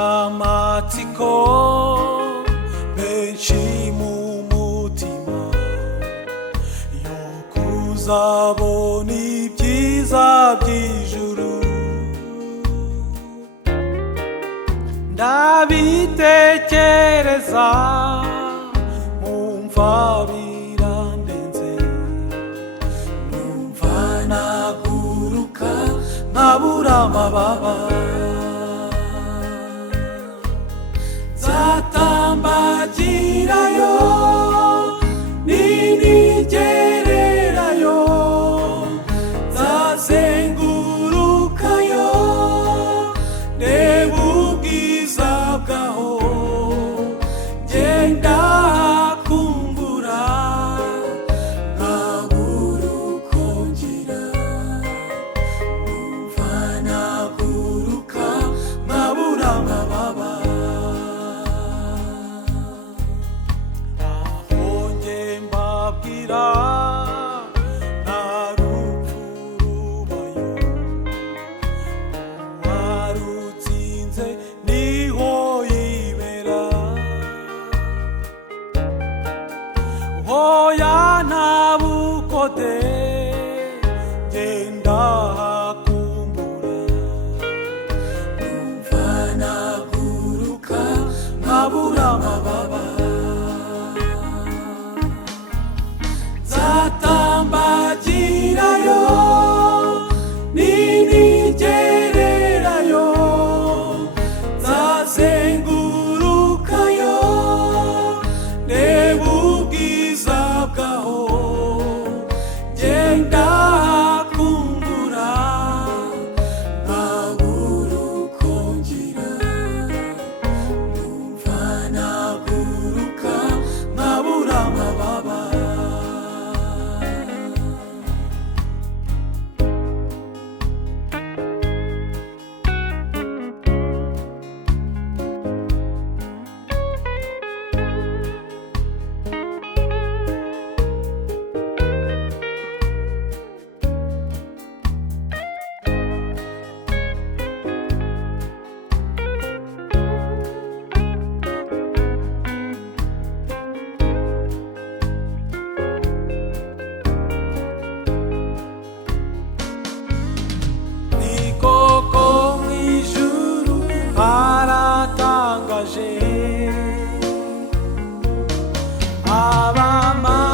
amatsiko menshi mu mutima yo kuzabona ibyiza by'ijuru. Ndabitekereza nkumva birandenze, numva naguruka nkabura amababa. Nzatambagirayo ninigererayo, nzazengurukayo ndeba ubwiza bwaho, ngenda kumbura nkabura uko ngira, numva naguruka nkabura amababa. Aho nge mbabwira nta rupfu rubayo, uwarutsinze niho yibera. Hoya ntabukode ngenda hakumbura, numva naguruka nkabura amababa. Nzatambagirayo ninigererayo, nzazengurukayo ndeba ubwiza bwaho, ngenda kumbura nkabura uko ngira, numva naguruka nkabura amababa. Ni koko mw'ijuru haratangaje,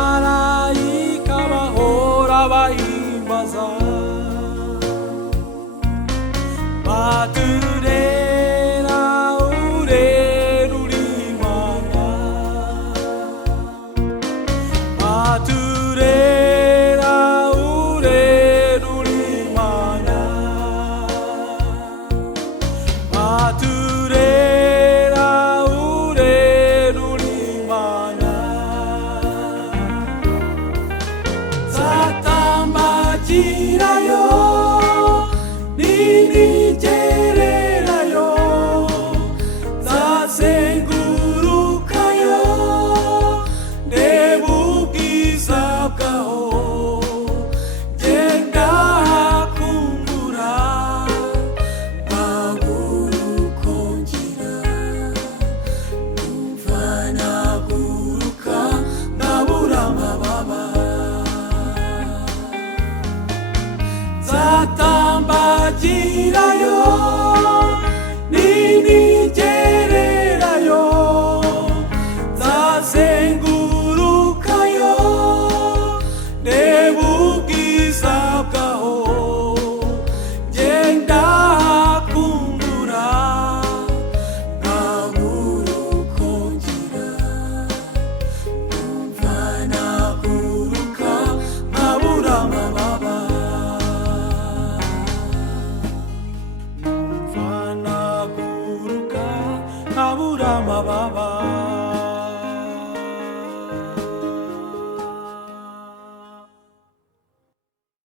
abamarayika bahora bahimbaza, baturera urerura Imana, baturera urerura Imana, baturera urerura Imana. Nzatambagirayo ninigererayo, nzazengurukayo ndeba ubwiza bwaho, ngenda kumbura nkabura uko ngira, numva naguruka nkabura amababa. Nzatambagirayo